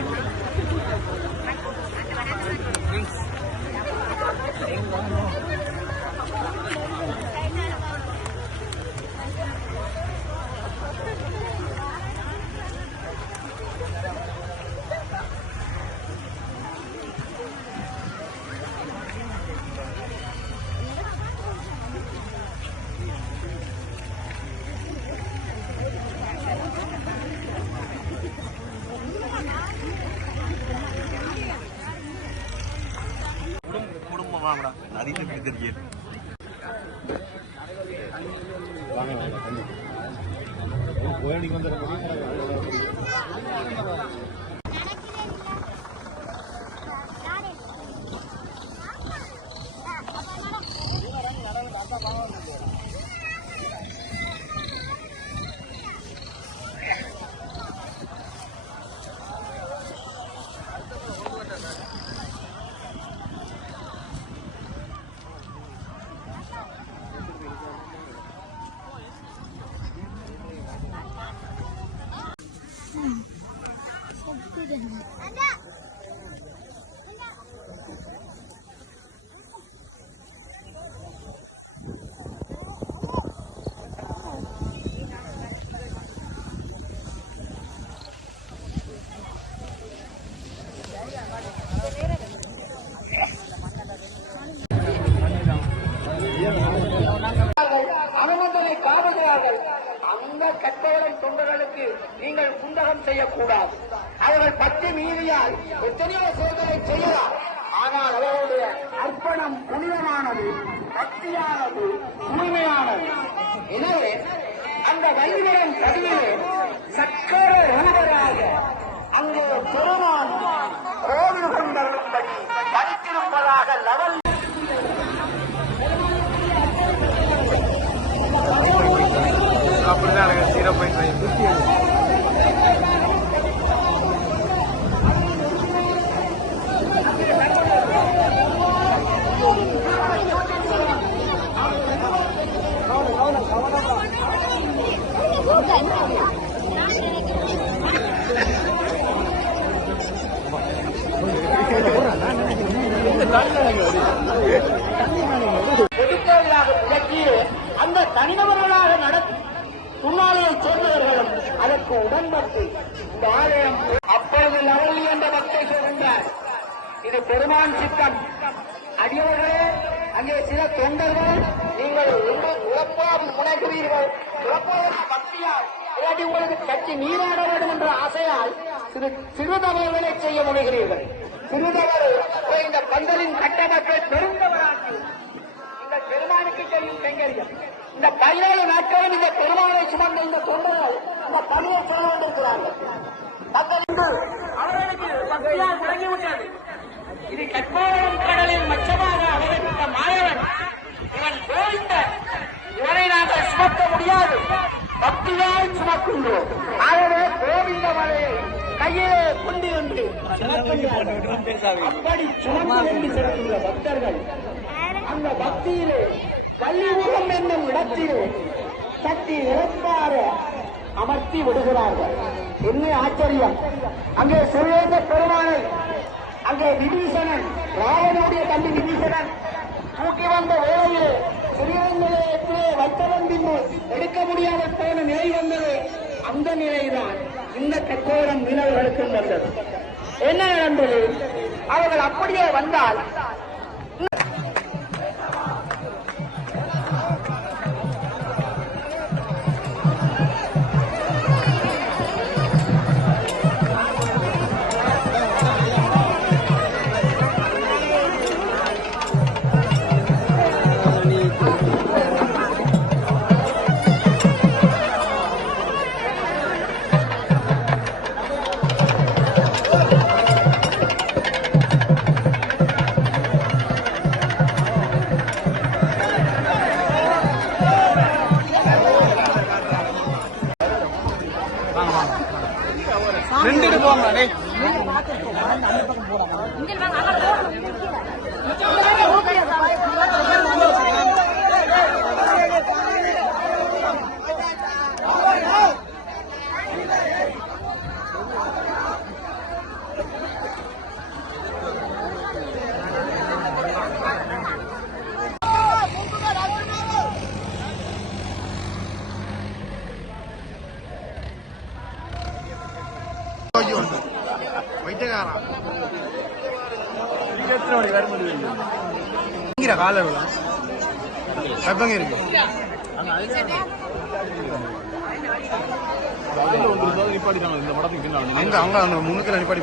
Merci. வாங்கடா. அதிகம் தெரியாது கோயிலுக்கு வந்து அவர்களுக்கு நீங்கள் குந்தகம் செய்யக்கூடாது. அவர்கள் பத்து மீறியால் எத்தனையோ செயல்களை செய்யலாம். ஆனால் அவர்களுடைய அர்ப்பணம் புனிதமானது பக்தியானது தூய்மையானது. எனவே அந்த வள்ளிவரம் பதிவிலே சக்கர ஊழலாக அங்கே பெருமாள் அந்த தனிநபர்களாக நடத்தி துணாலையை சேர்ந்தவர்களும் அதற்கு உடன்பட்டு இந்த ஆலயம் அப்பொழுது லவலி என்ற பக்தை சொல்கின்றார் இது பெருமான் சித்தம் அடியவர்களே அங்கே சில தொண்டர்கள் நீங்கள் ஒன்று உழப்பாவில் முனைகிறீர்கள் உழப்பாவின் பக்தியால் இல்லாட்டி உங்களுக்கு கட்சி நீராட வேண்டும் என்ற ஆசையால் சிறு சிறு தவறுகளை செய்ய முனைகிறீர்கள் சிறு இந்த பந்தலின் கட்டமைப்பை பெருந்தவராக்கி. இந்த பெருமானுக்கு செய்யும் கைங்கரியம் இந்த பதினேழு நாட்களும் இந்த பெருமானை சுமந்த இந்த தொண்டர்கள் இந்த பணியை சொல்ல வந்திருக்கிறார்கள் அவர்களுக்கு பக்தியால் தொடங்கிவிட்டது. இது கற்போரம் கடலில் மச்சமாக அவதரித்த மாயவன். அப்படி சுமந்து செல்கின்ற பக்தர்கள் அந்த பக்தியிலே கல்லிமுகம் என்னும் இடத்திலே சக்தி இறப்பார அமர்த்தி விடுகிறார்கள். என்ன ஆச்சரியம். அங்கே சுரேந்த பெருமானை அங்கே விபீஷணன் ராவனுடைய தம்பி விபீஷணன் தூக்கி வந்த வேளையிலே சிறியவங்களே வைத்தவன் பின்பு எடுக்க முடியாத போன நிலை வந்தது. அந்த நிலைதான் இந்த கட்டோரம் மீனவர்களுக்கு வந்தது. என்ன நடந்தது? அவர்கள் அப்படியே வந்தால் நின்றுட்டு போங்க வைத்தியக்காரன் எத்தனை மணிக்கு வர முடியும் இங்கிற இந்த அங்க அந்த முன்னுக்கு நிப்பாடி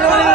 Thank.